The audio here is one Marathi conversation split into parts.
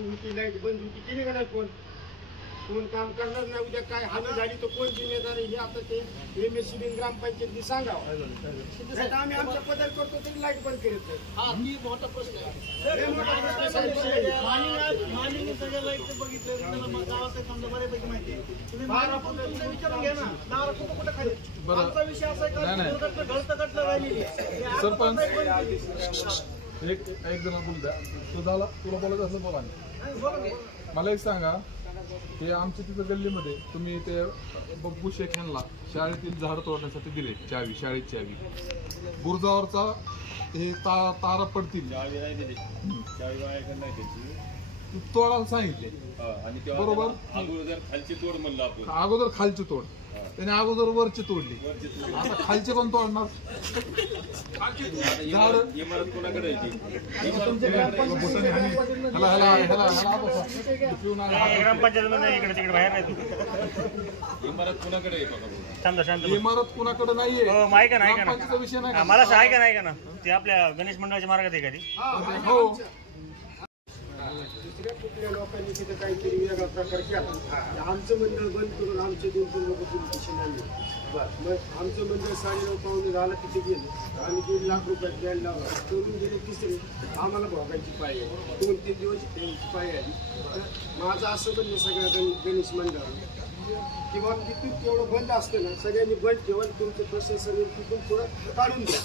मीटिंग होती, लाईट बंद होती, केली का नाही कोण काम करणार नाही. उद्या काय हानी झाली तर कोण जिम्मेदार आहे हे आता ते MSCB ग्रामपंचायतीने सांगावं. आम्ही आमच्या पदर करतो तरी लाईट बंद करत नाही. हा ती मोठा प्रश्न आहे. मानिंग सगळ्या लाईट बघितलं गावात समजा बऱ्यापैकी माहिती आहे. तुम्ही विचारून घ्या ना नावाला कुठं कुठं खाली. आमचा विषय असा आहे का घडतं राहिलेली सरपंच एक जण बोल द्या. तुला बोलायचं असं बोला. मला एक सांगा, ते आमच्या तिथं गल्लीमध्ये तुम्ही ते बब्बू शेख यांना शाळेतील झाड तोडण्यासाठी दिले चावी, शाळेची चावी. बुरजावरचा हे तारा पडतील तोडायला सांगितले बरोबर. अगोदर खालची तोड, त्याने अगोदर वरची तोडली, आता खालची पण तोडणार. झाड इमारत कुणाकडे नाहीये. विषय नाही मला आहे का ना ते आपल्या गणेश मंडळाच्या मार्गात आहे का ती. हो दुसऱ्या कुठल्या लोकांनी तिथे काहीतरी वेगळा प्रकार केला. आमचं मंडळ बंद करून आमचे 2-3 लोक पोलीस स्टेशन आणले. मग आमचं मंडळ 9:30 पावणे झालं तिथे गेलं. आम्ही 1.5 लाख रुपयात द्यायला लावला. करून गेले तिसरे आम्हाला भोगायची पाय आहे. 2-3 दिवस त्यांची पाय आली. माझं असं म्हणजे सगळ्या गणेश मंडळ किंवा तिथून तेवढं बंद असतं ना, सगळ्यांनी बंद ठेवून तुमचं प्रशासन तिथून थोडं काढून द्या.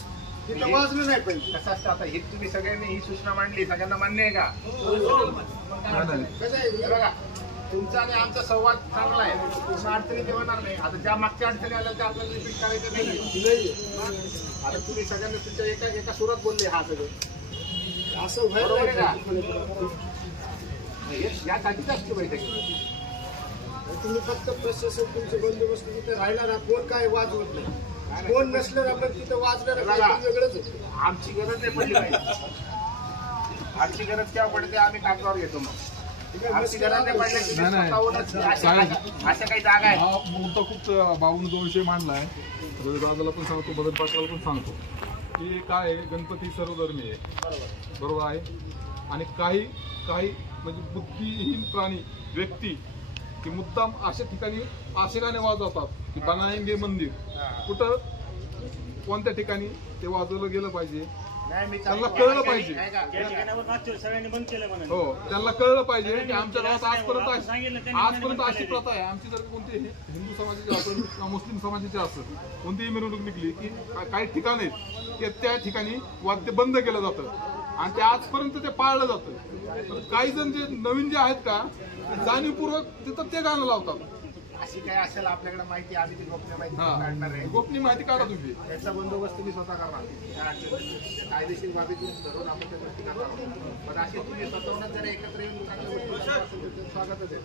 तिथं वाजलं नाही पाहिजे. कसं असतं आता हे तुम्ही सगळ्यांनी ही सूचना मांडली, सगळ्यांना मान्य आहे का? कसं आहे बघा, तुमचा आणि आमचा संवाद चांगला आहे. तुमच्या अडचणी होणार नाही. आता ज्या मागच्या अडचणी आल्या त्या आपल्याला रिपीट करायचं नाही. आता तुम्ही सगळ्यांना तुमच्या एका सुरात बोलले हा सगळं असं व्हायला का? यासाठीच असते बैठक. तुम्ही फक्त प्रशासन तुमचे बंदोबस्त तिथे राहिला ना, कोण काय वाजवत नाही. कोण नसलं आपण तिथं वाजलं वेगळंच होतं. आमची गरज नाही पडली पाहिजे. आमची गरज केव्हा पडते आम्ही कागदावर घेतो. मग आमची गरज नाही पडली अशा काही जागा आहे. हा मुद्दा खूप बावून जो विषय मांडलाय दादाला पण सांगतो, बदल पाटलाला पण सांगतो की काय आहे, गणपती सर्वधर्मी आहे बरोबर आहे. आणि काही म्हणजे बुद्धिहीन प्राणी व्यक्ती की मुद्दाम अशा ठिकाणी आशेगाने वाजवतात की बनाएंगे मंदिर. कुठं कोणत्या ठिकाणी ते वाजवलं गेलं पाहिजे, त्यांना कळलं पाहिजे. हो, त्यांना कळलं पाहिजे की आमच्या गावात आजपर्यंत अशी प्रथा आहे. आमची जर कोणती हिंदू समाजाची असेल किंवा मुस्लिम समाजाची असेल कोणतीही मिरवणूक निघली की काही ठिकाण आहेत की त्या ठिकाणी वाद्य बंद केलं जातं आणि ते आजपर्यंत ते पाळलं जातं. काही जण जे नवीन जे आहेत का जाणीवपूर्वक तिथं ते गाणं लावतात. अशी काय असेल आपल्याकडे माहिती, आम्ही ती गोपनीय माहिती काढणार आहे. गोपनीय माहिती काढा तुम्ही. त्याचा बंदोबस्त तुम्ही स्वतः करणार. कायदेशीर बाबीतून धरून आपण त्या गोष्टी करणार. पण अशी तुम्ही स्वतःहूनच जर एकत्र येऊन स्वागतच आहे.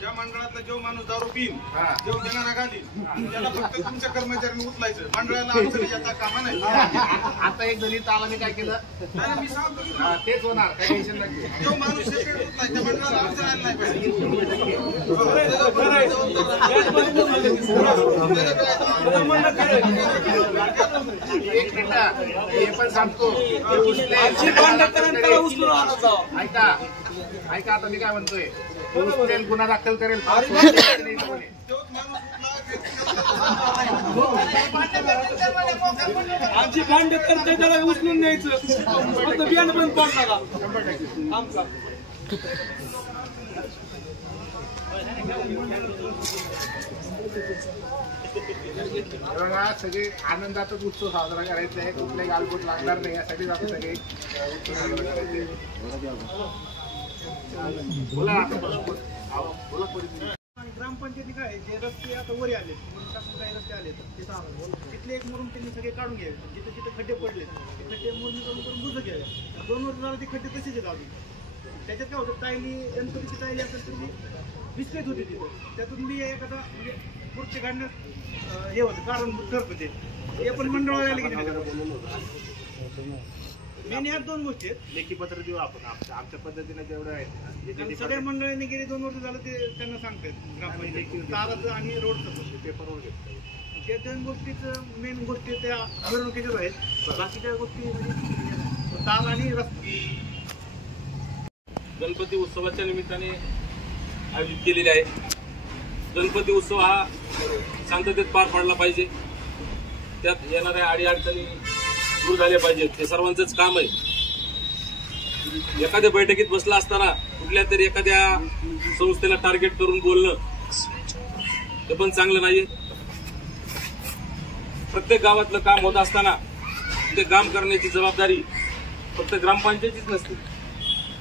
ज्या मंडळातला जो माणूस दारू पिन जो देणारा घालीन त्याला फक्त तुमच्या कर्मचाऱ्यांनी उचलायचं. मंडळाला अडचणी येता कामा नाही. आता एक जणी तालाने काय केलं नाही मी सांगतो तेच होणार. काही टेन्शन नाही. जो माणूस सेपरेट उचलाय त्या मंडळाला अडचण आली नाही पाहिजे. एक मिनिट हे पण सांगतो. ऐका आता मी काय म्हणतोय, गुन्हा दाखल करेल. आमची भांड करते त्याला उचलून न्यायचं. फक्त बियाणं पण पडणार आमचा. सगळे आनंदाचाच उत्सव साजरा करायचा आहे. कुठलाही गालबोट लागणार नाही यासाठी आपण सगळे ग्रामपंचायती काय जे रस्ते आता वरी आले, काही रस्ते आले तिथले एक मुरुम त्यांनी सगळे काढून घ्यावे. जिथे जिथे खड्डे पडले ते खड्डे मुरुम करून बुजं घ्यावे. 2 वर्ष झालं ते खड्डे तसेच आहेत अजून. त्याच्यात काय होतं, टायली गणपतीची टायली असेल तर ती विस्कळीत होती तिथं. त्यातून मी एखादा म्हणजे मूर्ती काढण्यात हे होतं कारण ठरतं ते पण मंडळाला मेन ह्या 2 गोष्टी आहेत. लेखी पत्र देऊ आपण आमच्या पद्धतीने जेवढं आहे. सगळ्या मंडळांनी गेले 2 वर्ष झालं ते त्यांना सांगतात ग्रामपंचायत ताराचं आणि रोडचं पेपरवर घेतात. त्या 2 गोष्टीचं मेन गोष्टी त्या मिरवणुकीच्याच आहेत. बाकीच्या गोष्टी तार आणि रस्ता गणपती उत्सवाच्या निमित्ताने आयोजित केलेले आहे. गणपती उत्सव हा शांततेत पार पडला पाहिजे. त्यात येणाऱ्या अडीअडचणी दूर झाल्या पाहिजेत. हे सर्वांचंच काम आहे. एखाद्या बैठकीत बसला असताना कुठल्या तरी एखाद्या संस्थेला टार्गेट करून बोलणं हे पण चांगलं नाहीये. प्रत्येक गावातलं काम होत असताना ते काम करण्याची जबाबदारी फक्त ग्रामपंचायतीच नसते,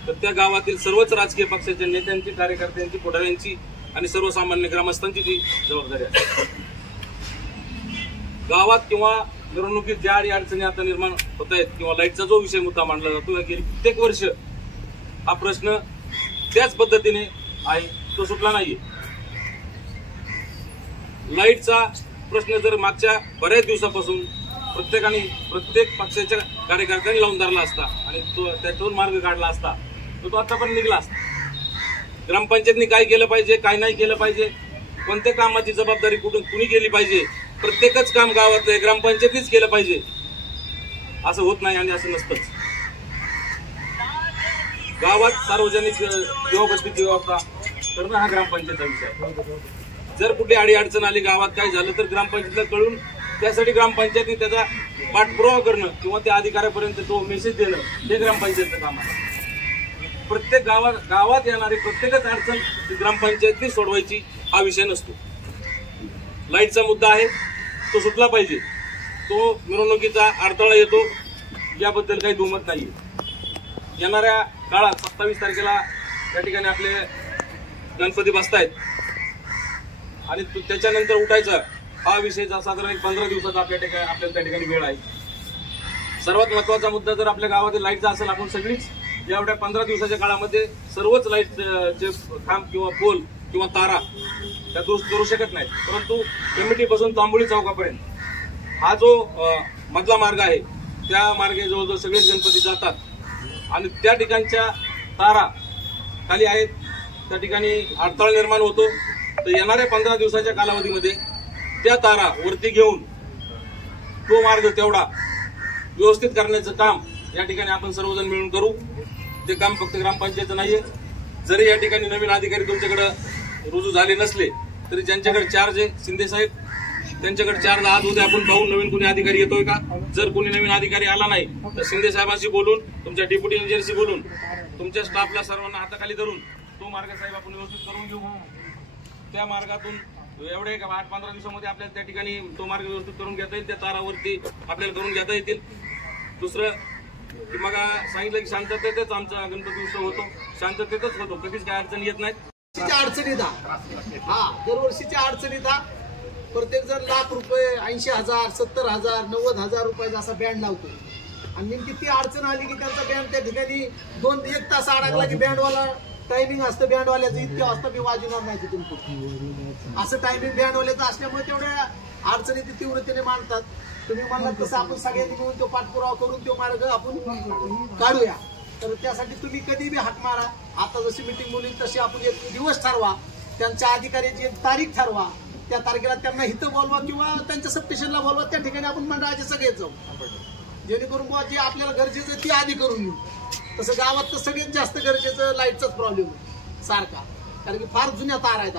तर त्या गावातील सर्वच राजकीय पक्षाच्या नेत्यांची, कार्यकर्त्यांची, पुढाऱ्यांची आणि सर्वसामान्य ग्रामस्थांची ती जबाबदारी असते. गावात किंवा मिरवणुकीत ज्या अडचणी आता निर्माण होत आहेत किंवा लाईटचा जो विषय मुद्दा मांडला जातो, गेली कित्येक वर्ष हा प्रश्न त्याच पद्धतीने आहे, तो सुटला नाहीये. लाईटचा प्रश्न जर मागच्या बऱ्याच दिवसापासून प्रत्येक पक्षाच्या कार्यकर्त्यांनी लावून धरला असता आणि तो त्यातून मार्ग काढला असता तर तो आतापर्यंत निघला असता. ग्रामपंचायतनी काय केलं पाहिजे, काय नाही केलं पाहिजे, कोणत्या कामाची जबाबदारी कुणी केली पाहिजे, प्रत्येकच काम गावातलं ग्रामपंचायतीच केलं पाहिजे असं होत नाही आणि असं नसतंच. गावात सार्वजनिक जीवबस्तीची व्यवस्था करणं हा ग्रामपंचायतचा विषय आहे. जर कुठली अडीअडचण आली, गावात काय झालं तर ग्रामपंचायतीला कळून त्यासाठी ग्रामपंचायतनी त्याचा पाठपुरावा करणं किंवा त्या अधिकाऱ्यापर्यंत तो मेसेज देणं हे ग्रामपंचायतचं काम आहे. प्रत्येक गावात येणारी प्रत्येकच अडचण ग्रामपंचायतनी सोडवायची हा विषय नसतो. लाईटचा मुद्दा आहे, तो सुटला पाहिजे. तो मिरवणुकीचा अडथळा येतो याबद्दल काही दुमत नाही. येणाऱ्या काळात 27 तारखेला त्या ठिकाणी आपले गणपती बसतायत आणि त्याच्यानंतर उठायचा हा विषय साधारण 15 दिवसाचा आपल्याला त्या ठिकाणी वेळ आहे. सर्वात महत्वाचा मुद्दा जर आपल्या गावातील लाईटचा असेल, आपण सगळीच एवढ्या 15 दिवसाच्या काळामध्ये सर्वच लाईटचे खांब किंवा पोल किंवा तारा त्या दुरुस्त करू शकत नाहीत, परंतु कमिटीपासून तांबोळी चौकापर्यंत हा जो मधला मार्ग आहे त्या मार्गे जवळजवळ सगळेच गणपती जातात आणि त्या ठिकाणच्या तारा खाली आहेत, त्या ठिकाणी अडथळा निर्माण होतो. तर येणाऱ्या 15 दिवसाच्या कालावधीमध्ये त्या तारा वरती घेऊन तो मार्ग तेवढा व्यवस्थित करण्याचं काम या ठिकाणी आपण सर्वजण मिळून करू. ते काम फक्त ग्रामपंचायतचं नाहीये. जरी या ठिकाणी नवीन अधिकारी तुमच्याकडे रुजू झाले नसले तरी ज्यांच्याकडे चार्ज आहे शिंदे साहेब, त्यांच्याकडे चार्ज आज उद्या आपण पाहून नवीन कोणी अधिकारी येतोय का. जर कोणी नवीन अधिकारी आला नाही तर शिंदे साहेबांशी बोलून, तुमच्या डेप्युटी इंजिनियरशी बोलून, तुमच्या स्टाफला सर्वांना हाताखाली धरून तो मार्ग साहेब आपण व्यवस्थित करून घेऊ. त्या मार्गातून एवढे 8-15 दिवसामध्ये आपल्याला त्या ठिकाणी तो मार्ग व्यवस्थित करून घेता येईल. त्या तारावरती आपल्याला करून घेता येतील. दुसरं की मग सांगितलं की शांततेतच आमचा गणपती उत्सव होतो, शांततेतच होतो, कधीच काय अडचण येत नाहीत. अडचणीत दरवर्षीच्या अडचणीत प्रत्येक जण लाख रुपये, 80,000, 70,000, 90,000 रुपयाचा असा बँड लावतो आणि नेमकी ती अडचण आली की त्यांचा बँड त्या ठिकाणी 2-1 तास अडकला की बँडवाला टायमिंग असतं बँडवाल्याचं, इतक्या वाजता मी वाजवणार नाही तिथून पुढे असं टायमिंग बँडवाल्याचं असल्यामुळे तेवढ्या अडचणी ती तीव्रतेने मांडतात. तुम्ही म्हणलात तसं आपण सगळ्यांनी मिळून तो पाठपुरावा करून तो मार्ग आपण काढूया. तर त्यासाठी तुम्ही कधी बी हाक मारा. आता जशी मिटिंग बोलली तशी आपण एक दिवस ठरवा, त्यांच्या अधिकाऱ्याची एक तारीख ठरवा, त्या तारखेला त्यांना इथं बोलवा किंवा त्यांच्या सब स्टेशनला बोलवा, त्या ठिकाणी आपण मंडळाचे सगळेच जाऊ, जेणेकरून बुवा जे आपल्याला गरजेचं ते आधी करून घेऊ. तसं गावात तर सगळ्यात जास्त गरजेचं लाईटचाच प्रॉब्लेम आहे सारखा, कारण की फार जुन्या तार आहेत.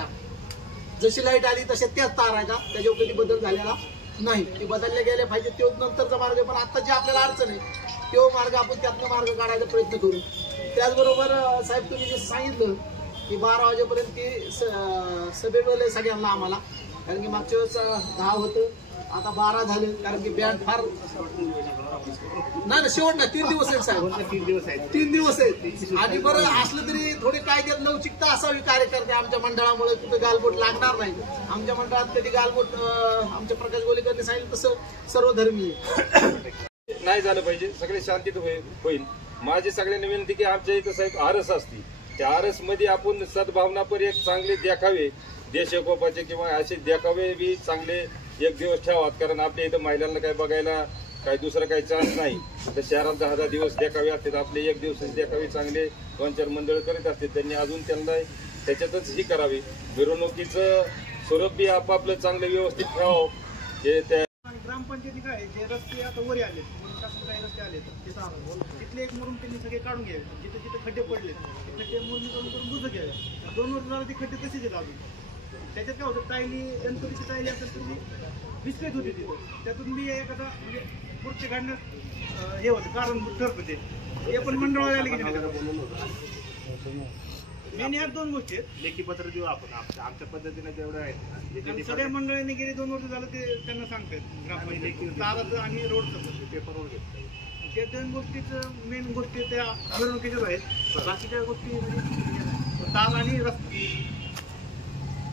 जशी लाईट आली तशा त्याच तार आहेत, त्याच्यावर कधी बदल झालेला नाही. ते बदलले गेले पाहिजे तो नंतरचा मार्ग, पण आता जे आपल्याला अडचण आहे तो मार्ग आपण त्यातनं मार्ग काढायचा प्रयत्न करू. त्याचबरोबर साहेब तुम्ही जे सांगितलं की 12 वाजेपर्यंत ती सभेवले सगळ्यांना आम्हाला, कारण की मागच्या वेळेस 10 होतं, आता 12 झाले, कारण की बँड फार नाही शेवट नाही 3 दिवस आहेत साहेब, 3 दिवस आहेत. आणि बरं असलं तरी थोडी कायद्यात लवचिकता असावी कार्यकर्ते आमच्या मंडळामुळे, तिथं गालबोट लागणार नाही. आमच्या मंडळात कधी गालबोट आमच्या प्रकाश गोलेकरने सांगितलं तसं सर्वधर्मीय नाही झालं पाहिजे, सगळे शांतीत होईल. माझी सगळ्यांनी विनंती की आमच्या इथं साहेब आरस असती, त्या आरस मध्ये आपण सद्भावना पर एक चांगले देखावे, देशकोपाचे किंवा असे देखावे बी चांगले एक दिवस ठेवात, कारण आपल्या इथं महिलांना काय बघायला काही दुसरा काही चान्स नाही. तर शहरात 10-10 दिवस देखावे असतात, आपले एक दिवस देखावे चांगले 2-4 मंडळ करीत असतात. त्यांनी अजून त्यांना त्याच्यातच ही करावी. मिरवणुकीचं स्वरूप बी आपापलं चांगलं व्यवस्थित ठेवावं. हे त्या ग्रामपंचायती काय आहे, जे रस्ते आता वरी आले काही रस्ते आले तिथले एक मुरुम त्यांनी सगळे काढून घ्यावे. जिथे जिथे खड्डे पडले ते खड्डे मुरुमी करून बुजं घ्यावे. 2 वर्ष झालं ते खड्डे तसेच आहेत अजून. त्याच्यात काय होतं, टायली गणपतीची टायली असेल तर ती विस्कळीत होती तिथं. त्यातून मी एखादा म्हणजे मूर्ती काढण्यास हे होतं कारण ठरतं ते पण मंडळाला आले की मेन ह्या 2 गोष्टी आहेत. लेखी पत्र देऊ आपण आमच्या पद्धतीने जेवढं आहे सगळ्या मंडळांनी गेले 2 वर्ष झालं ते त्यांना सांगतात ग्रामपंचायत ताराचं आणि रोडचं पेपरवर घेतलं. त्या 2 गोष्टीचं मेन गोष्टी त्या मिरवणुकीच्याच आहेत. बाकीच्या गोष्टी म्हणजे तार आणि रस्ते.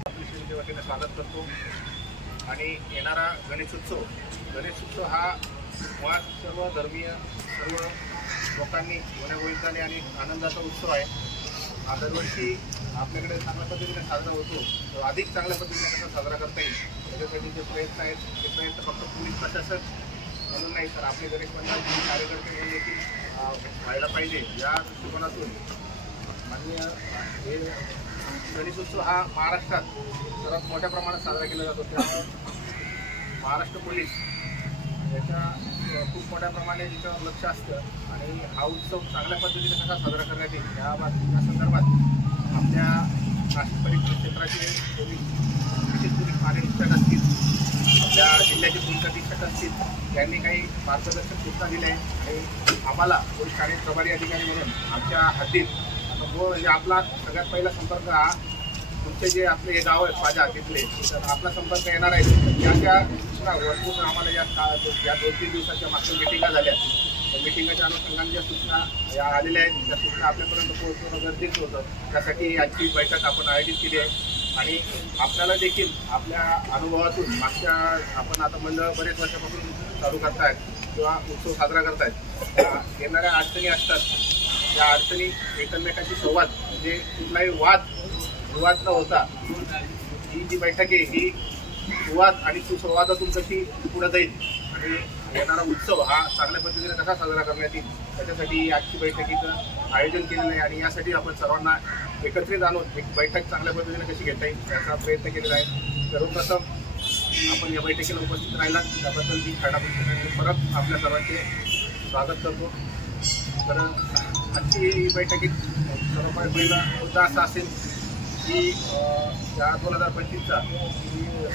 आपल्या वतीने स्वागत करतो. आणि येणारा गणेशोत्सव हा मुळात सर्व धर्मीय सर्व लोकांनी मनोगोविंदाने आणि आनंदाचा उत्सव आहे. हा दरवर्षी आपल्याकडे चांगल्या पद्धतीने साजरा होतो. तो अधिक चांगल्या पद्धतीने कसा साजरा करता येईल त्याच्यासाठी जे प्रयत्न आहेत ते प्रयत्न फक्त पोलीस प्रशासन म्हणून नाही तर आपले गणेश मंडळाचे कार्यकर्ते हे देखील व्हायला पाहिजे. या दृष्टिकोनातून माननीय हे गणेशोत्सव हा महाराष्ट्रात सर्वात मोठ्या प्रमाणात साजरा केला जातो. त्यामुळे महाराष्ट्र पोलीस याच्या खूप मोठ्या प्रमाणे तिच्यावर लक्ष असतं आणि हा उत्सव चांगल्या पद्धतीने कसा साजरा करण्यात येईल या संदर्भात आपल्या नाशिक परिसर क्षेत्राचे पोलीस विशेष पोलीस महानिरीक्षक असतील, आपल्या जिल्ह्याचे पोलीस अधीक्षक असतील यांनी काही मार्गदर्शक सूचना दिल्या आहेत. आणि आम्हाला पोलीस ठाणे प्रभारी अधिकारी म्हणून आमच्या हद्दीत आता म्हणजे आपला सगळ्यात पहिला संपर्क हा तुमचे जे आपले हे गाव आहेत माझ्या तिथले तर आपला संपर्क येणार आहे. त्या सूचना वरतून आम्हाला या 2-3 दिवसाच्या मागच्या मिटिंगा झाल्या त्या मिटिंगाच्या अनुषंगाने ज्या सूचना या आलेल्या आहेत त्या सूचना आपल्यापर्यंत पोहोचवणं गरजेचं होतं. त्यासाठी आजची बैठक आपण आयोजित केली आहे. आणि आपल्याला देखील आपल्या अनुभवातून मागच्या आपण आता मंडळ बरेच वर्षापासून चालू करतायत किंवा उत्सव साजरा करतायत येणाऱ्या अडचणी असतात. त्या अडचणी एकमेकांशी संवाद म्हणजे कुठलाही विवाद न होता ही जी बैठक आहे ही सुवाद आणि सुसंवादातून कशी पुढे जाईल आणि येणारा उत्सव हा चांगल्या पद्धतीने कसा साजरा करण्यात येईल त्याच्यासाठी आजची बैठकीचं आयोजन केलेलं आहे. आणि यासाठी आपण सर्वांना एकत्रित आणून एक बैठक चांगल्या पद्धतीने कशी घेता येईल याचा प्रयत्न केलेला आहे. सर्वप्रथम आपण या बैठकीला उपस्थित राहिला त्याबद्दल मी खडापूर परत आपल्या सर्वांचे स्वागत करतो. तर आजची बैठकीत सर्व पहिला मुद्दा असा असेल की या 2025चा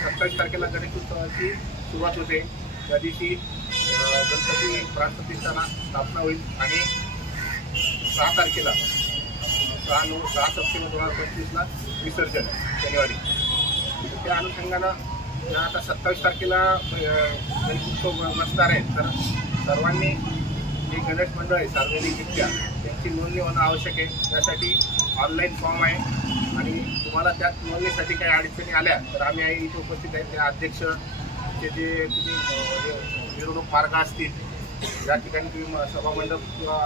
27 तारखेला गणेशोत्सवाची सुरुवात होते. त्या दिवशी गणपती प्राणप्रतिष्ठाना स्थापना होईल आणि 6 तारखेला 6 सप्टेंबर 2025ला विसर्जन शनिवारी. त्या अनुषंगानं आता 27 तारखेला गणेशोत्सव नसणार आहे तर सर्वांनी जे गणेश मंडळ आहे सार्वजनिकरित्या त्यांची नोंदणी होणं आवश्यक आहे. त्यासाठी ऑनलाईन फॉर्म आहे आणि तुम्हाला त्यात नोंदणीसाठी काही अडचणी आल्या तर आम्ही इथे उपस्थित आहेत. त्या अध्यक्ष जे तुम्ही मिरवणूक मार्ग असतील ज्या ठिकाणी तुम्ही सभामंडप किंवा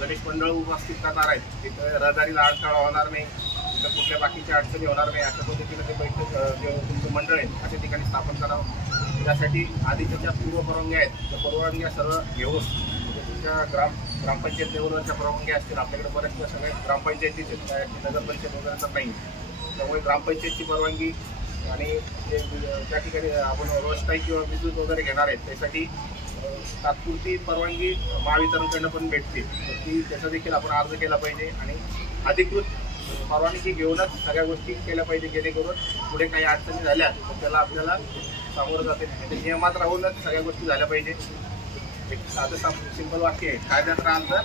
गणेश मंडळ उपस्थित करणार आहेत तिथे रहदारीला अडथळा होणार नाही, तिथं कुठल्या बाकीच्या अडचणी होणार नाही अशा पद्धतीनं ते बैठक जे तुमचं मंडळ आहे अशा ठिकाणी स्थापन करावं. त्यासाठी आधीच्या ज्या पूर्व परवानग्या आहेत त्या परवानग्या सर्व घेऊन तुमच्या ग्रामपंचायत लेवलवरच्या परवानग्या असतील. आपल्याकडे बऱ्याचशा सगळ्या ग्रामपंचायतीच आहेत त्या नगर परिषद वगैरे तर नाही. त्यामुळे ग्रामपंचायतची परवानगी आणि त्या ठिकाणी आपण रोषणाई किंवा विद्युत वगैरे घेणार आहेत त्यासाठी तात्पुरती परवानगी महावितरणकडनं पण भेटते ती त्याचा देखील आपण अर्ज केला पाहिजे आणि अधिकृत परवानगी घेऊनच सगळ्या गोष्टी केल्या पाहिजे जेणेकरून पुढे काही अडचणी झाल्या तर त्याला आपल्याला सामोरं जाते. म्हणजे नियमात राहूनच सगळ्या गोष्टी झाल्या पाहिजे. एक साधं सिंपल वाक्य आहे कायद्यात राहाल तर